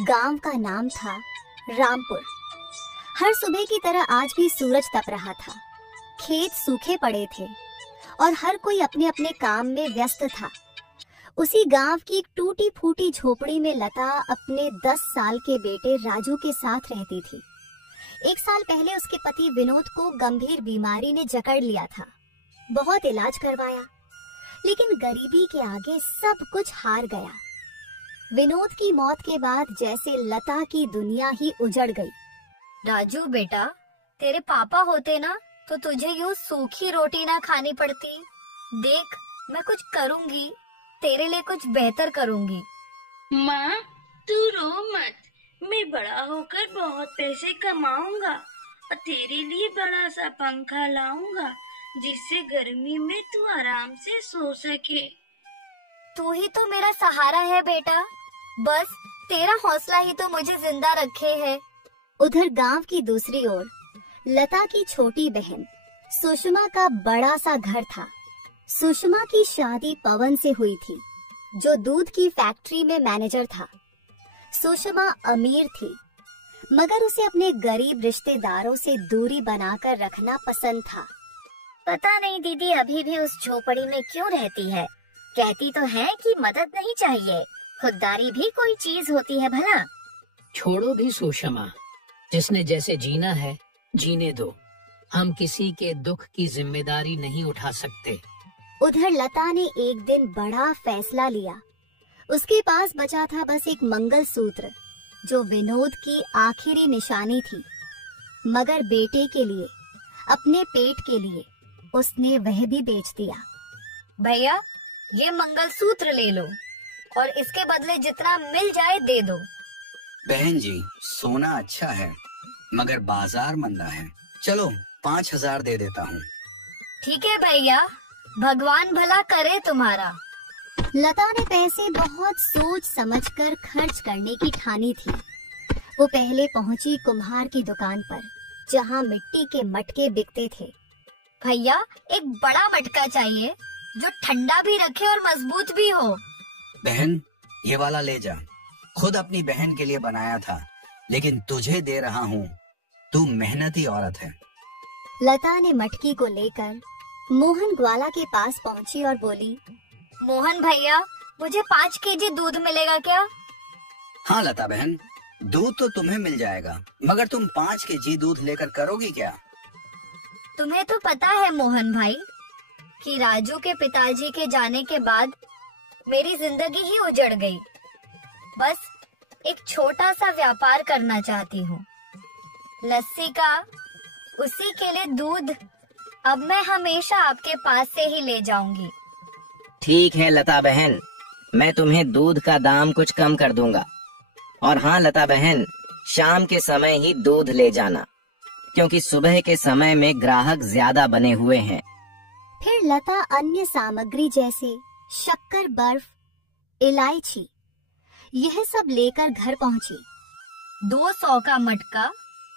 गांव का नाम था रामपुर। हर सुबह की तरह आज भी सूरज तप रहा था। खेत सूखे पड़े थे और हर कोई अपने अपने काम में व्यस्त था। उसी गांव की एक टूटी फूटी झोपड़ी में लता अपने 10 साल के बेटे राजू के साथ रहती थी। 1 साल पहले उसके पति विनोद को गंभीर बीमारी ने जकड़ लिया था। बहुत इलाज करवाया, लेकिन गरीबी के आगे सब कुछ हार गया। विनोद की मौत के बाद जैसे लता की दुनिया ही उजड़ गई। राजू बेटा, तेरे पापा होते ना तो तुझे यूं सूखी रोटी ना खानी पड़ती। देख, मैं कुछ करूंगी, तेरे लिए कुछ बेहतर करूंगी। माँ, तू रो मत। मैं बड़ा होकर बहुत पैसे कमाऊंगा और तेरे लिए बड़ा सा पंखा लाऊंगा, जिससे गर्मी में तू आराम से सो सके। तू ही तो मेरा सहारा है बेटा। बस तेरा हौसला ही तो मुझे जिंदा रखे है। उधर गांव की दूसरी ओर लता की छोटी बहन सुषमा का बड़ा सा घर था। सुषमा की शादी पवन से हुई थी, जो दूध की फैक्ट्री में मैनेजर था। सुषमा अमीर थी, मगर उसे अपने गरीब रिश्तेदारों से दूरी बनाकर रखना पसंद था। पता नहीं दीदी अभी भी उस झोपड़ी में क्यों रहती है। कहती तो है कि मदद नहीं चाहिए, खुददारी भी कोई चीज होती है भला। छोड़ो भी सुषमा, जिसने जैसे जीना है जीने दो। हम किसी के दुख की जिम्मेदारी नहीं उठा सकते। उधर लता ने एक दिन बड़ा फैसला लिया। उसके पास बचा था बस एक मंगलसूत्र, जो विनोद की आखिरी निशानी थी। मगर बेटे के लिए, अपने पेट के लिए, उसने वह भी बेच दिया। भैया, ये मंगलसूत्र ले लो और इसके बदले जितना मिल जाए दे दो। बहन जी, सोना अच्छा है मगर बाजार मंदा है। चलो 5,000 दे देता हूँ। ठीक है भैया, भगवान भला करे तुम्हारा। लता ने पैसे बहुत सोच समझकर खर्च करने की ठानी थी। वो पहले पहुंची कुम्हार की दुकान पर, जहां मिट्टी के मटके बिकते थे। भैया, एक बड़ा मटका चाहिए जो ठंडा भी रखे और मजबूत भी हो। बहन, ये वाला ले जा। खुद अपनी बहन के लिए बनाया था, लेकिन तुझे दे रहा हूँ। तू मेहनती औरत है। लता ने मटकी को लेकर मोहन ग्वाला के पास पहुंची और बोली, मोहन भैया, मुझे 5 केजी दूध मिलेगा क्या? हाँ लता बहन, दूध तो तुम्हें मिल जाएगा, मगर तुम 5 केजी दूध लेकर करोगी क्या? तुम्हें तो पता है मोहन भाई कि राजू के पिताजी के जाने के बाद मेरी जिंदगी ही उजड़ गई। बस एक छोटा सा व्यापार करना चाहती हूँ, लस्सी का। उसी के लिए दूध अब मैं हमेशा आपके पास से ही ले जाऊंगी। ठीक है लता बहन, मैं तुम्हें दूध का दाम कुछ कम कर दूंगा। और हाँ लता बहन, शाम के समय ही दूध ले जाना, क्योंकि सुबह के समय में ग्राहक ज्यादा बने हुए हैं। फिर लता अन्य सामग्री जैसे शक्कर, बर्फ, इलायची, यह सब लेकर घर पहुंची। 200 का मटका,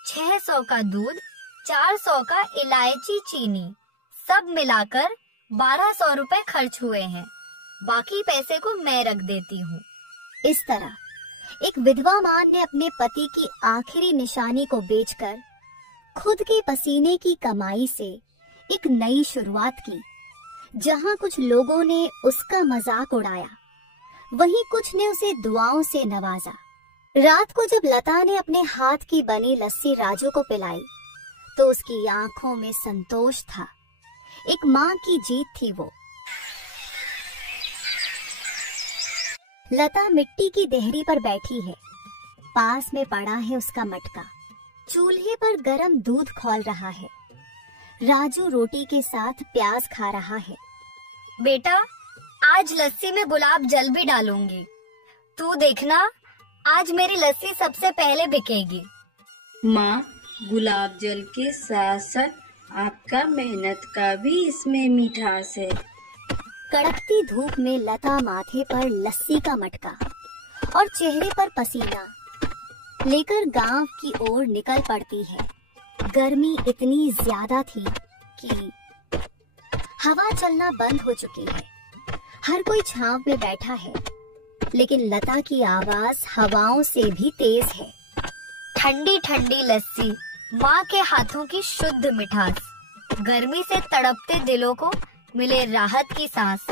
600 का दूध, 400 का इलायची, चीनी, सब मिलाकर 1200 रुपए खर्च हुए हैं। बाकी पैसे को मैं रख देती हूँ। इस तरह एक विधवा मां ने अपने पति की आखिरी निशानी को बेचकर खुद के पसीने की कमाई से एक नई शुरुआत की। जहां कुछ लोगों ने उसका मजाक उड़ाया, वहीं कुछ ने उसे दुआओं से नवाजा। रात को जब लता ने अपने हाथ की बनी लस्सी राजू को पिलाई, तो उसकी आंखों में संतोष था। एक मां की जीत थी वो। लता मिट्टी की देहरी पर बैठी है। पास में पड़ा है उसका मटका। चूल्हे पर गरम दूध खौल रहा है। राजू रोटी के साथ प्याज खा रहा है। बेटा, आज लस्सी में गुलाब जल भी डालूंगी। तू देखना, आज मेरी लस्सी सबसे पहले बिकेगी। माँ, गुलाब जल के साथ साथ आपका मेहनत का भी इसमें मिठास है। कड़कती धूप में लता माथे पर लस्सी का मटका और चेहरे पर पसीना लेकर गांव की ओर निकल पड़ती है। गर्मी इतनी ज्यादा थी कि हवा चलना बंद हो चुकी है। हर कोई छांव में बैठा है। लेकिन लता की आवाज हवाओं से भी तेज है। ठंडी ठंडी लस्सी, माँ के हाथों की शुद्ध मिठास, गर्मी से तड़पते दिलों को मिले राहत की सांस।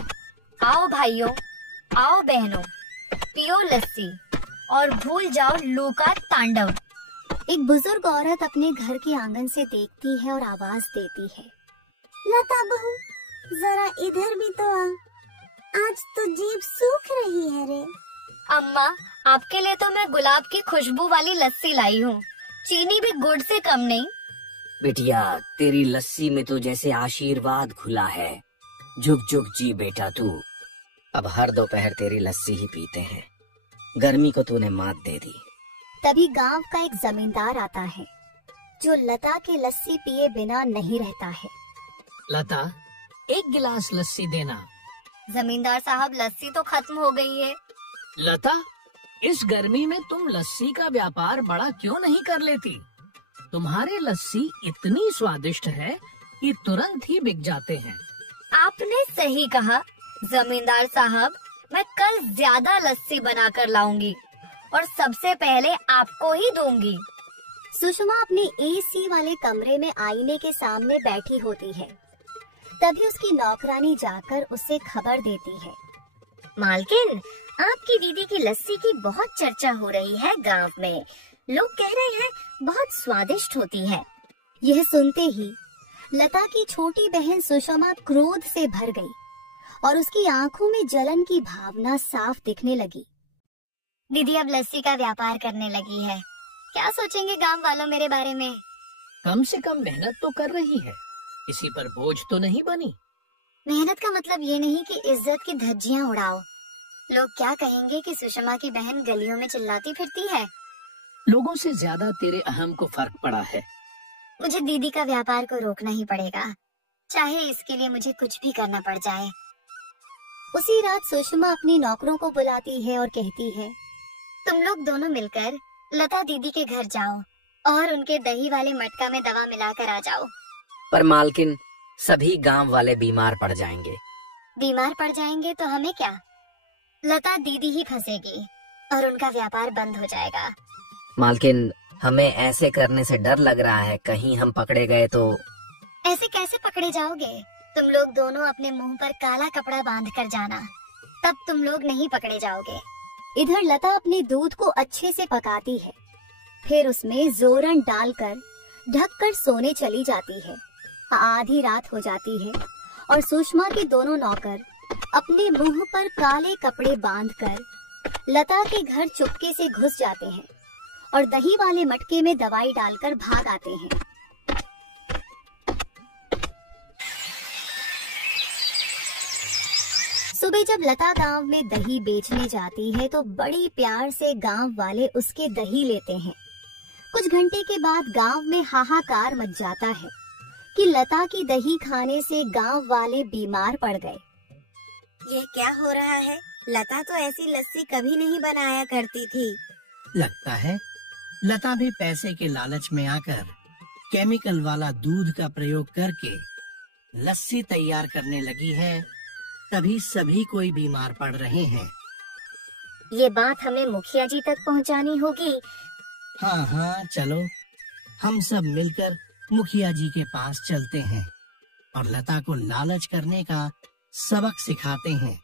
आओ भाइयों, आओ बहनों, पियो लस्सी और भूल जाओ लू का तांडव। एक बुजुर्ग औरत अपने घर के आंगन से देखती है और आवाज देती है, लता बहू, जरा इधर भी तो आ, आज तो जीभ सूख रही है रे। अम्मा, आपके लिए तो मैं गुलाब की खुशबू वाली लस्सी लाई हूँ, चीनी भी गुड़ से कम नहीं। बिटिया, तेरी लस्सी में तो जैसे आशीर्वाद घुला है। जुग जुग जी बेटा तू। अब हर दोपहर तेरी लस्सी ही पीते हैं। गर्मी को तूने मात दे दी। तभी गांव का एक जमींदार आता है जो लता के लस्सी पिए बिना नहीं रहता है। लता, एक गिलास लस्सी देना। जमींदार साहब, लस्सी तो खत्म हो गई है। लता, इस गर्मी में तुम लस्सी का व्यापार बड़ा क्यों नहीं कर लेती? तुम्हारे लस्सी इतनी स्वादिष्ट है कि तुरंत ही बिक जाते हैं। आपने सही कहा जमींदार साहब, मैं कल ज्यादा लस्सी बनाकर लाऊंगी और सबसे पहले आपको ही दूंगी। सुषमा अपने एसी वाले कमरे में आईने के सामने बैठी होती है। तभी उसकी नौकरानी जाकर उससे खबर देती है, मालकिन, आपकी दीदी की लस्सी की बहुत चर्चा हो रही है गांव में। लोग कह रहे हैं बहुत स्वादिष्ट होती है। यह सुनते ही लता की छोटी बहन सुषमा क्रोध से भर गई और उसकी आंखों में जलन की भावना साफ दिखने लगी। दीदी अब लस्सी का व्यापार करने लगी है, क्या सोचेंगे गांव वालों मेरे बारे में? कम से कम मेहनत तो कर रही है, किसी पर बोझ तो नहीं बनी। मेहनत का मतलब ये नहीं कि इज्जत की धज्जियां उड़ाओ। लोग क्या कहेंगे कि सुषमा की बहन गलियों में चिल्लाती फिरती है। लोगों से ज्यादा तेरे अहम को फर्क पड़ा है। मुझे दीदी का व्यापार को रोकना ही पड़ेगा, चाहे इसके लिए मुझे कुछ भी करना पड़ जाए। उसी रात सुषमा अपनी नौकरों को बुलाती है और कहती है, तुम लोग दोनों मिलकर लता दीदी के घर जाओ और उनके दही वाले मटका में दवा मिलाकर आ जाओ। पर मालकिन, सभी गांव वाले बीमार पड़ जाएंगे। बीमार पड़ जाएंगे तो हमें क्या? लता दीदी ही फंसेगी और उनका व्यापार बंद हो जाएगा। मालकिन, हमें ऐसे करने से डर लग रहा है, कहीं हम पकड़े गए तो। ऐसे कैसे पकड़े जाओगे? तुम लोग दोनों अपने मुंह पर काला कपड़ा बांध कर जाना, तब तुम लोग नहीं पकड़े जाओगे। इधर लता अपने दूध को अच्छे से पकाती है, फिर उसमें जोरन डालकर ढककर सोने चली जाती है। आधी रात हो जाती है और सुषमा के दोनों नौकर अपने मुंह पर काले कपड़े बांधकर लता के घर चुपके से घुस जाते हैं और दही वाले मटके में दवाई डालकर भाग आते हैं। सुबह जब लता गांव में दही बेचने जाती है तो बड़ी प्यार से गांव वाले उसके दही लेते हैं। कुछ घंटे के बाद गांव में हाहाकार मच जाता है कि लता की दही खाने से गांव वाले बीमार पड़ गए। ये क्या हो रहा है? लता तो ऐसी लस्सी कभी नहीं बनाया करती थी। लगता है लता भी पैसे के लालच में आकर केमिकल वाला दूध का प्रयोग करके लस्सी तैयार करने लगी है, तभी सभी कोई बीमार पड़ रहे हैं। ये बात हमें मुखिया जी तक पहुंचानी होगी। हाँ हाँ, चलो हम सब मिलकर मुखिया जी के पास चलते हैं और लता को लालच करने का सबक सिखाते हैं।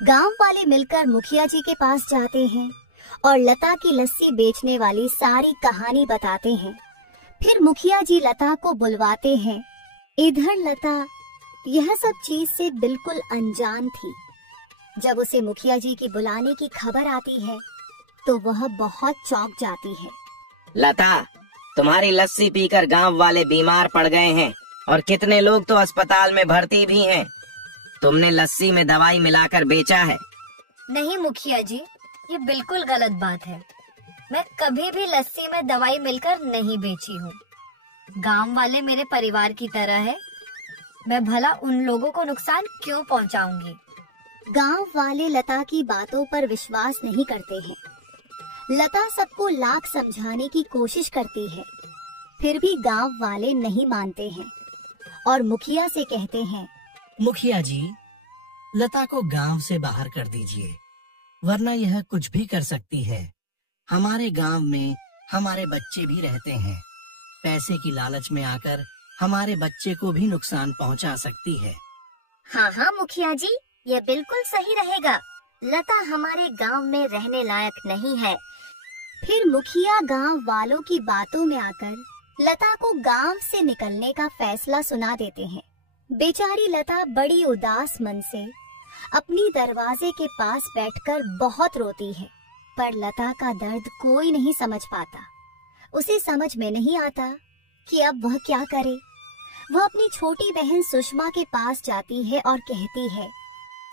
गांव वाले मिलकर मुखिया जी के पास जाते हैं और लता की लस्सी बेचने वाली सारी कहानी बताते हैं। फिर मुखिया जी लता को बुलवाते हैं। इधर लता यह सब चीज से बिल्कुल अनजान थी। जब उसे मुखिया जी की बुलाने की खबर आती है तो वह बहुत चौंक जाती है। लता, तुम्हारी लस्सी पीकर गांव वाले बीमार पड़ गए हैं और कितने लोग तो अस्पताल में भर्ती भी हैं। तुमने लस्सी में दवाई मिलाकर बेचा है। नहीं मुखिया जी, ये बिल्कुल गलत बात है। मैं कभी भी लस्सी में दवाई मिलकर नहीं बेची हूँ। गांव वाले मेरे परिवार की तरह है, मैं भला उन लोगों को नुकसान क्यों पहुँचाऊंगी? गांव वाले लता की बातों पर विश्वास नहीं करते हैं। लता सबको लाख समझाने की कोशिश करती है, फिर भी गांव वाले नहीं मानते हैं और मुखिया से कहते हैं, मुखिया जी, लता को गांव से बाहर कर दीजिए। वरना यह कुछ भी कर सकती है। हमारे गांव में हमारे बच्चे भी रहते हैं। पैसे की लालच में आकर हमारे बच्चे को भी नुकसान पहुंचा सकती है। हाँ हाँ मुखिया जी, यह बिल्कुल सही रहेगा। लता हमारे गांव में रहने लायक नहीं है। फिर मुखिया गांव वालों की बातों में आकर लता को गांव से निकलने का फैसला सुना देते हैं। बेचारी लता बड़ी उदास मन से अपनी दरवाजे के पास बैठकर बहुत रोती है, पर लता का दर्द कोई नहीं समझ पाता। उसे समझ में नहीं आता कि अब वह क्या करे। वह अपनी छोटी बहन सुषमा के पास जाती है और कहती है,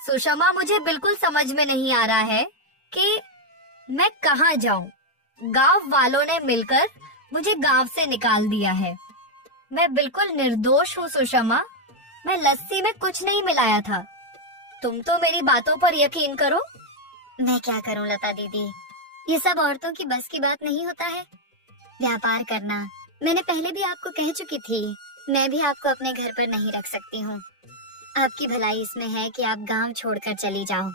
सुषमा, मुझे बिल्कुल समझ में नहीं आ रहा है कि मैं कहाँ जाऊँ। गांव वालों ने मिलकर मुझे गांव से निकाल दिया है। मैं बिल्कुल निर्दोष हूँ सुषमा। मैं लस्सी में कुछ नहीं मिलाया था। तुम तो मेरी बातों पर यकीन करो। मैं क्या करूं लता दीदी, ये सब औरतों की बस की बात नहीं होता है। व्यापार करना मैंने पहले भी आपको कह चुकी थी। मैं भी आपको अपने घर पर नहीं रख सकती हूँ। आपकी भलाई इसमें है कि आप गांव छोड़कर चली जाओ।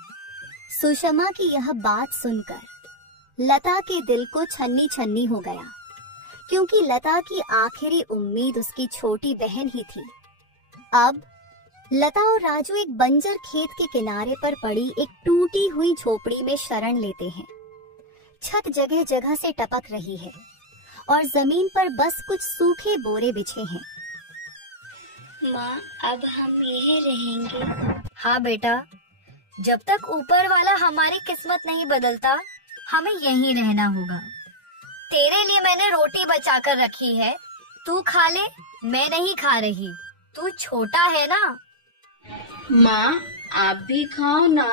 सुषमा की यह बात सुनकर लता के दिल को छन्नी छन्नी हो गया, क्योंकि लता की आखिरी उम्मीद उसकी छोटी बहन ही थी। अब लता और राजू एक बंजर खेत के किनारे पर पड़ी एक टूटी हुई झोपड़ी में शरण लेते हैं। छत जगह जगह से टपक रही है और जमीन पर बस कुछ सूखे बोरे बिछे हैं। माँ, अब हम यहीं रहेंगे। हाँ बेटा, जब तक ऊपर वाला हमारी किस्मत नहीं बदलता, हमें यहीं रहना होगा। तेरे लिए मैंने रोटी बचा कर रखी है, तू खा ले। मैं नहीं खा रही, तू छोटा है ना। माँ, आप भी खाओ ना।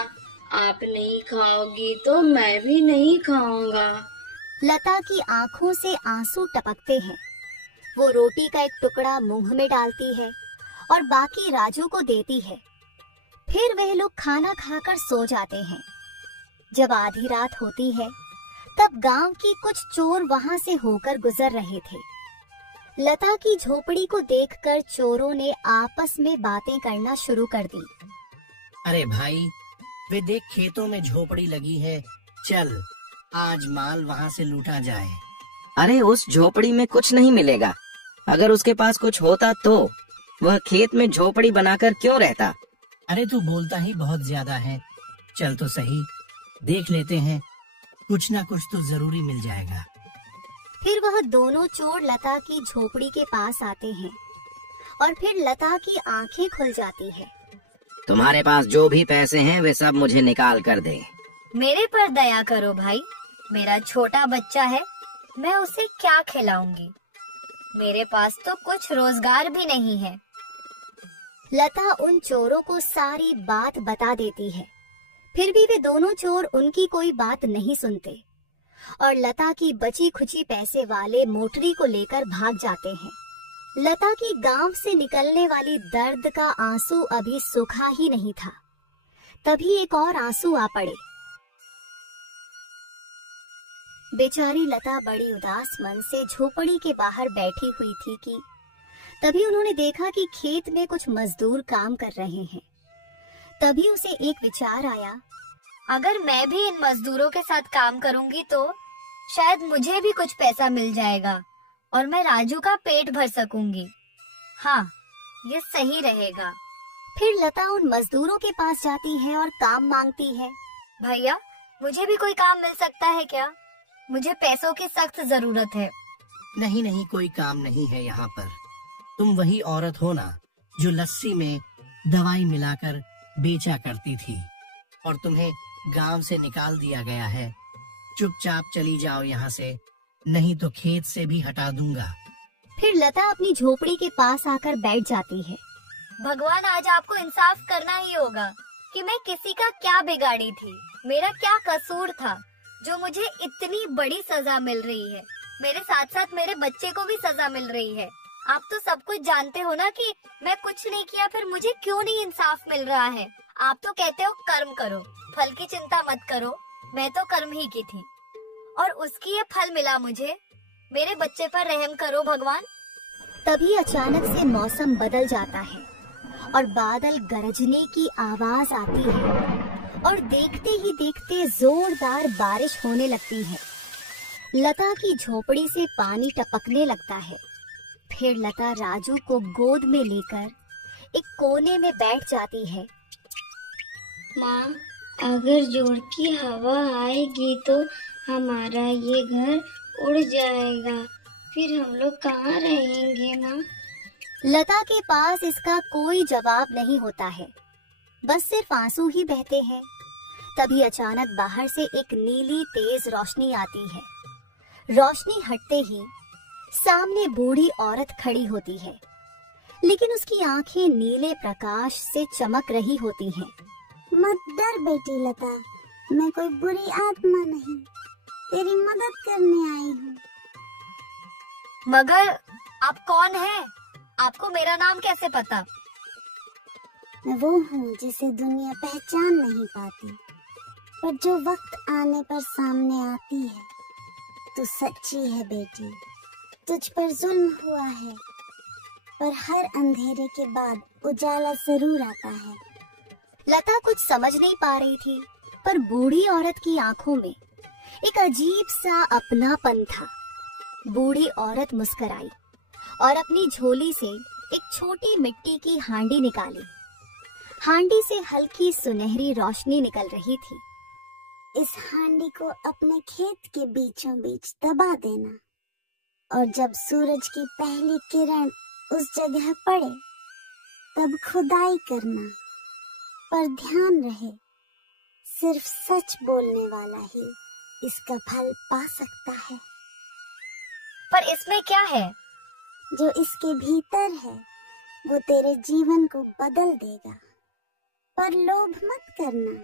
आप नहीं खाओगी तो मैं भी नहीं खाऊंगा। लता की आंखों से आंसू टपकते हैं। वो रोटी का एक टुकड़ा मुंह में डालती है और बाकी राजू को देती है। फिर वह लोग खाना खाकर सो जाते हैं। जब आधी रात होती है, तब गांव की कुछ चोर वहां से होकर गुजर रहे थे। लता की झोपड़ी को देखकर चोरों ने आपस में बातें करना शुरू कर दी। अरे भाई, वे देख खेतों में झोपड़ी लगी है, चल आज माल वहाँ से लूटा जाए। अरे उस झोपड़ी में कुछ नहीं मिलेगा। अगर उसके पास कुछ होता तो वह खेत में झोपड़ी बनाकर क्यों रहता। अरे तू बोलता ही बहुत ज्यादा है। चल तो सही, देख लेते हैं, कुछ ना कुछ तो जरूरी मिल जाएगा। फिर वह दोनों चोर लता की झोपड़ी के पास आते हैं और फिर लता की आंखें खुल जाती है। तुम्हारे पास जो भी पैसे हैं वे सब मुझे निकाल कर दे। मेरे पर दया करो भाई, मेरा छोटा बच्चा है, मैं उसे क्या खिलाऊंगी। मेरे पास तो कुछ रोजगार भी नहीं है। लता उन चोरों को सारी बात बता देती है। फिर भी वे दोनों चोर उनकी कोई बात नहीं सुनते और लता की बची खुची पैसे वाले मोटरी को लेकर भाग जाते हैं। लता की गांव से निकलने वाली दर्द का आंसू अभी सूखा ही नहीं था, तभी एक और आंसू आ पड़े। बेचारी लता बड़ी उदास मन से झोपड़ी के बाहर बैठी हुई थी कि तभी उन्होंने देखा कि खेत में कुछ मजदूर काम कर रहे हैं। तभी उसे एक विचार आया, अगर मैं भी इन मजदूरों के साथ काम करूंगी तो शायद मुझे भी कुछ पैसा मिल जाएगा और मैं राजू का पेट भर सकूंगी। हाँ, ये सही रहेगा। फिर लता उन मजदूरों के पास जाती है और काम मांगती है। भैया, मुझे भी कोई काम मिल सकता है क्या? मुझे पैसों की सख्त जरूरत है। नहीं नहीं, कोई काम नहीं है यहाँ पर। तुम वही औरत हो ना जो लस्सी में दवाई मिलाकर बेचा करती थी और तुम्हें गांव से निकाल दिया गया है। चुपचाप चली जाओ यहाँ से, नहीं तो खेत से भी हटा दूंगा। फिर लता अपनी झोपड़ी के पास आकर बैठ जाती है। भगवान, आज आपको इंसाफ करना ही होगा कि मैं किसी का क्या बिगाड़ी थी। मेरा क्या कसूर था जो मुझे इतनी बड़ी सजा मिल रही है। मेरे साथ साथ मेरे बच्चे को भी सजा मिल रही है। आप तो सब कुछ जानते हो ना कि मैं कुछ नहीं किया, फिर मुझे क्यों नहीं इंसाफ मिल रहा है। आप तो कहते हो कर्म करो, फल की चिंता मत करो। मैं तो कर्म ही की थी और उसकी ये फल मिला मुझे। मेरे बच्चे पर रहम करो भगवान। तभी अचानक से मौसम बदल जाता है और बादल गरजने की आवाज आती है और देखते ही देखते जोरदार बारिश होने लगती है। लता की झोपड़ी से पानी टपकने लगता है। फिर लता राजू को गोद में लेकर एक कोने में बैठ जाती है। माँ, अगर जोर की हवा आएगी तो हमारा ये घर उड़ जाएगा, फिर हम लोग कहाँ रहेंगे माँ? लता के पास इसका कोई जवाब नहीं होता है, बस सिर्फ आंसू ही बहते हैं। तभी अचानक बाहर से एक नीली तेज रोशनी आती है। रोशनी हटते ही सामने बूढ़ी औरत खड़ी होती है, लेकिन उसकी आंखें नीले प्रकाश से चमक रही होती हैं। मत डर बेटी लता, मैं कोई बुरी आत्मा नहीं, तेरी मदद करने आई हूँ। मगर आप कौन हैं? आपको मेरा नाम कैसे पता? मैं वो हूँ जिसे दुनिया पहचान नहीं पाती, पर जो वक्त आने पर सामने आती है। तू सच्ची है बेटी, तुझ पर जुल्म हुआ है, पर हर अंधेरे के बाद उजाला जरूर आता है। लता कुछ समझ नहीं पा रही थी, पर बूढ़ी औरत की आंखों में एक अजीब सा अपनापन था। बूढ़ी औरत मुस्कुराई और अपनी झोली से एक छोटी मिट्टी की हांडी निकाली। हांडी से हल्की सुनहरी रोशनी निकल रही थी। इस हांडी को अपने खेत के बीचों बीच दबा देना, और जब सूरज की पहली किरण उस जगह पड़े तब खुदाई करना। पर ध्यान रहे, सिर्फ सच बोलने वाला ही इसका फल पा सकता है। पर इसमें क्या है? जो इसके भीतर है वो तेरे जीवन को बदल देगा। पर लोभ मत करना,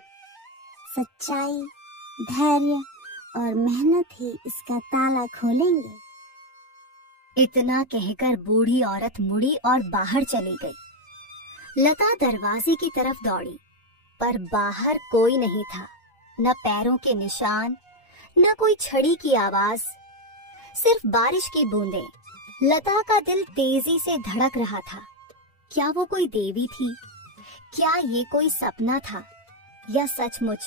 सच्चाई, धैर्य और मेहनत ही इसका ताला खोलेंगे। इतना कहकर बूढ़ी औरत मुड़ी और बाहर चली गई। लता दरवाजे की तरफ दौड़ी, पर बाहर कोई नहीं था। न पैरों के निशान, न कोई छड़ी की आवाज, सिर्फ बारिश की बूंदें। लता का दिल तेजी से धड़क रहा था। क्या वो कोई देवी थी? क्या ये कोई सपना था, या सचमुच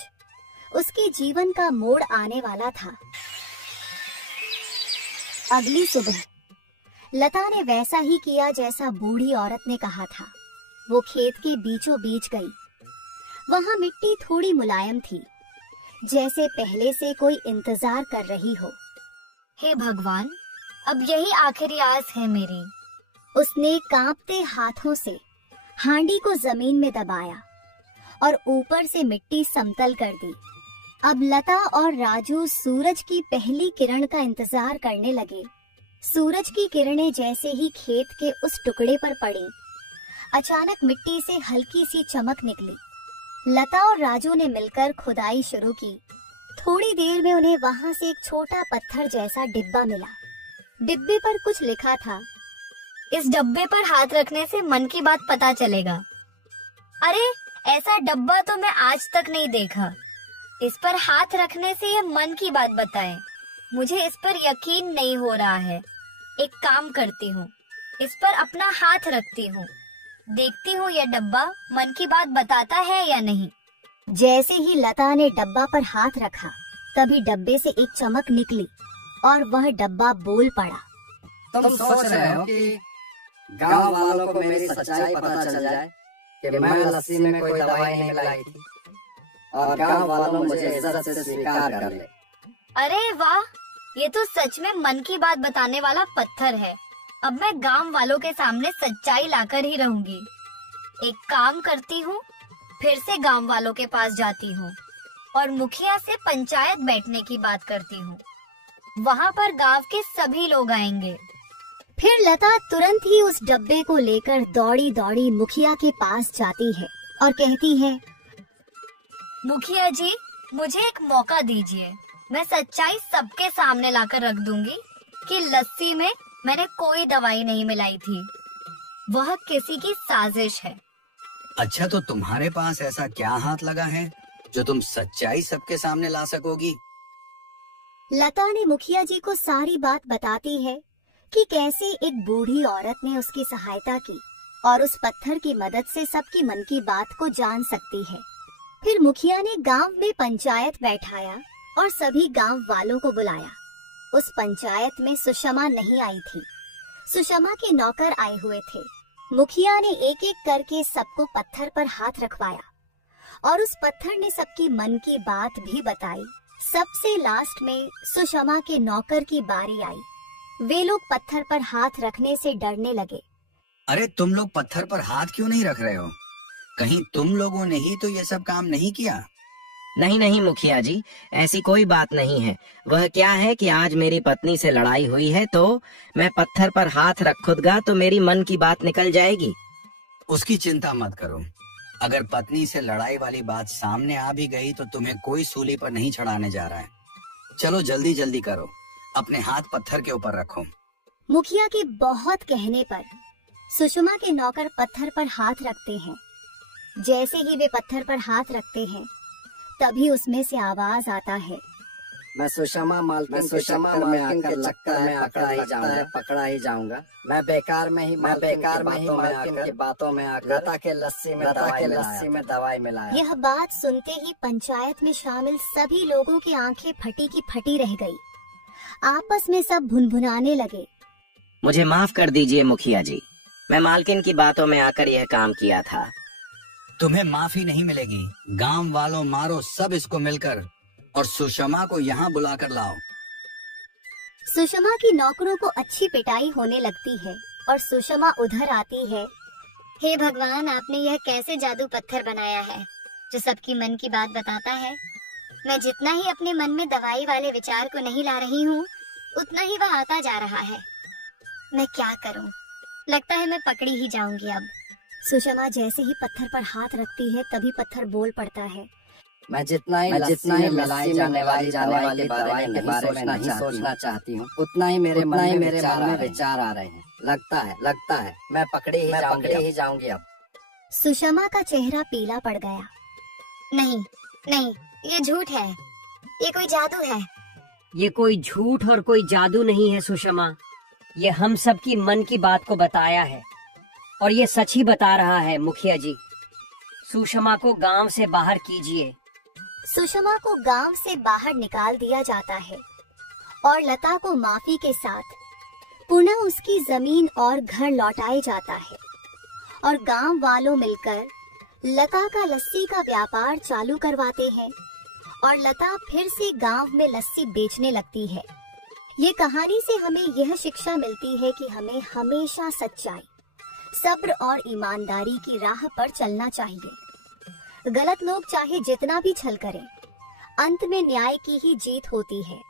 उसके जीवन का मोड़ आने वाला था? अगली सुबह लता ने वैसा ही किया जैसा बूढ़ी औरत ने कहा था। वो खेत के बीचों बीच गई। वहां मिट्टी थोड़ी मुलायम थी, जैसे पहले से कोई इंतजार कर रही हो। हे भगवान, अब यही आखिरी आस है मेरी। उसने कांपते हाथों से हांडी को जमीन में दबाया और ऊपर से मिट्टी समतल कर दी। अब लता और राजू सूरज की पहली किरण का इंतजार करने लगे। सूरज की किरणें जैसे ही खेत के उस टुकड़े पर पड़ी, अचानक मिट्टी से हल्की सी चमक निकली। लता और राजू ने मिलकर खुदाई शुरू की। थोड़ी देर में उन्हें वहां से एक छोटा पत्थर जैसा डिब्बा मिला। डिब्बे पर कुछ लिखा था। इस डब्बे पर हाथ रखने से मन की बात पता चलेगा। अरे, ऐसा डब्बा तो मैं आज तक नहीं देखा। इस पर हाथ रखने से ये मन की बात बताए। मुझे इस पर यकीन नहीं हो रहा है। एक काम करती हूँ, इस पर अपना हाथ रखती हूँ, देखती हूँ यह डब्बा मन की बात बताता है या नहीं। जैसे ही लता ने डब्बा पर हाथ रखा, तभी डब्बे से एक चमक निकली और वह डब्बा बोल पड़ा। तुम सोच रहे हो कि गांव वालों को मेरी सच्चाई पता चल जाए कि मैं लस्सी में कोई दवाई नहीं मिलाई थी, और गांव वालों मुझे इज्जत से स्वीकार कर ले। अरे वाह, ये तो सच में मन की बात बताने वाला पत्थर है। अब मैं गांव वालों के सामने सच्चाई लाकर ही रहूंगी। एक काम करती हूँ, फिर से गांव वालों के पास जाती हूँ और मुखिया से पंचायत बैठने की बात करती हूँ। वहाँ पर गांव के सभी लोग आएंगे। फिर लता तुरंत ही उस डब्बे को लेकर दौड़ी दौड़ी मुखिया के पास जाती है और कहती है, मुखिया जी, मुझे एक मौका दीजिए। मैं सच्चाई सबके सामने लाकर रख दूंगी कि लस्सी में मैंने कोई दवाई नहीं मिलाई थी। वह किसी की साजिश है। अच्छा, तो तुम्हारे पास ऐसा क्या हाथ लगा है जो तुम सच्चाई सबके सामने ला सकोगी? लता ने मुखिया जी को सारी बात बताती है कि कैसे एक बूढ़ी औरत ने उसकी सहायता की और उस पत्थर की मदद से सबकी मन की बात को जान सकती है। फिर मुखिया ने गांव में पंचायत बैठाया और सभी गांव वालों को बुलाया। उस पंचायत में सुषमा नहीं आई थी। सुषमा के नौकर आए हुए थे। मुखिया ने एक एक करके सबको पत्थर पर हाथ रखवाया और उस पत्थर ने सबके मन की बात भी बताई। सबसे लास्ट में सुषमा के नौकर की बारी आई। वे लोग पत्थर पर हाथ रखने से डरने लगे। अरे तुम लोग पत्थर पर हाथ क्यों नहीं रख रहे हो? कहीं तुम लोगों ने ही तो ये सब काम नहीं किया? नहीं नहीं मुखिया जी, ऐसी कोई बात नहीं है। वह क्या है कि आज मेरी पत्नी से लड़ाई हुई है तो मैं पत्थर पर हाथ रखूंगा तो मेरी मन की बात निकल जाएगी। उसकी चिंता मत करो। अगर पत्नी से लड़ाई वाली बात सामने आ भी गई तो तुम्हें कोई सूली पर नहीं चढ़ाने जा रहा है। चलो जल्दी जल्दी करो, अपने हाथ पत्थर के ऊपर रखो। मुखिया के बहुत कहने पर सुषमा के नौकर पत्थर पर हाथ रखते हैं। जैसे ही वे पत्थर पर हाथ रखते हैं तभी उसमें से आवाज आता है, मैं सुषमा मालकिन के चक्कर में पकड़ा ही जाऊंगा। मैं बेकार में ही मालकिन की बातों में आकर लता के लस्सी में दवाई मिलाया। यह बात सुनते ही पंचायत में शामिल सभी लोगों की आंखें फटी की फटी रह गई। आपस में सब भुनभुनाने लगे। मुझे माफ कर दीजिए मुखिया जी, मैं मालकिन की बातों में आकर यह काम किया था। तुम्हें माफी नहीं मिलेगी। गांव वालों मारो सब इसको मिलकर और सुषमा को यहाँ बुलाकर लाओ। सुषमा की नौकरों को अच्छी पिटाई होने लगती है और सुषमा उधर आती है। हे भगवान, आपने यह कैसे जादू पत्थर बनाया है जो सबकी मन की बात बताता है। मैं जितना ही अपने मन में दवाई वाले विचार को नहीं ला रही हूँ उतना ही वह आता जा रहा है। मैं क्या करूँ? लगता है मैं पकड़ी ही जाऊंगी अब। सुषमा जैसे ही पत्थर पर हाथ रखती है तभी पत्थर बोल पड़ता है, मैं जितना ही मिलाई जाने वाली दवाई के बारे में नहीं सोचना चाहती हूँ उतना ही मेरे मन में विचार आ रहे हैं। लगता है मैं पकड़ी ही जाऊंगी अब। सुषमा का चेहरा पीला पड़ गया। नहीं, ये झूठ है, ये कोई जादू है। ये कोई झूठ और कोई जादू नहीं है सुषमा, ये हम सबकी मन की बात को बताया है और ये सच ही बता रहा है। मुखिया जी, सुषमा को गांव से बाहर कीजिए। सुषमा को गांव से बाहर निकाल दिया जाता है और लता को माफी के साथ पुनः उसकी जमीन और घर लौटाया जाता है और गांव वालों मिलकर लता का लस्सी का व्यापार चालू करवाते हैं और लता फिर से गांव में लस्सी बेचने लगती है। ये कहानी से हमें यह शिक्षा मिलती है कि हमें हमेशा सच्चाई, सब्र और ईमानदारी की राह पर चलना चाहिए। गलत लोग चाहे जितना भी छल करें, अंत में न्याय की ही जीत होती है।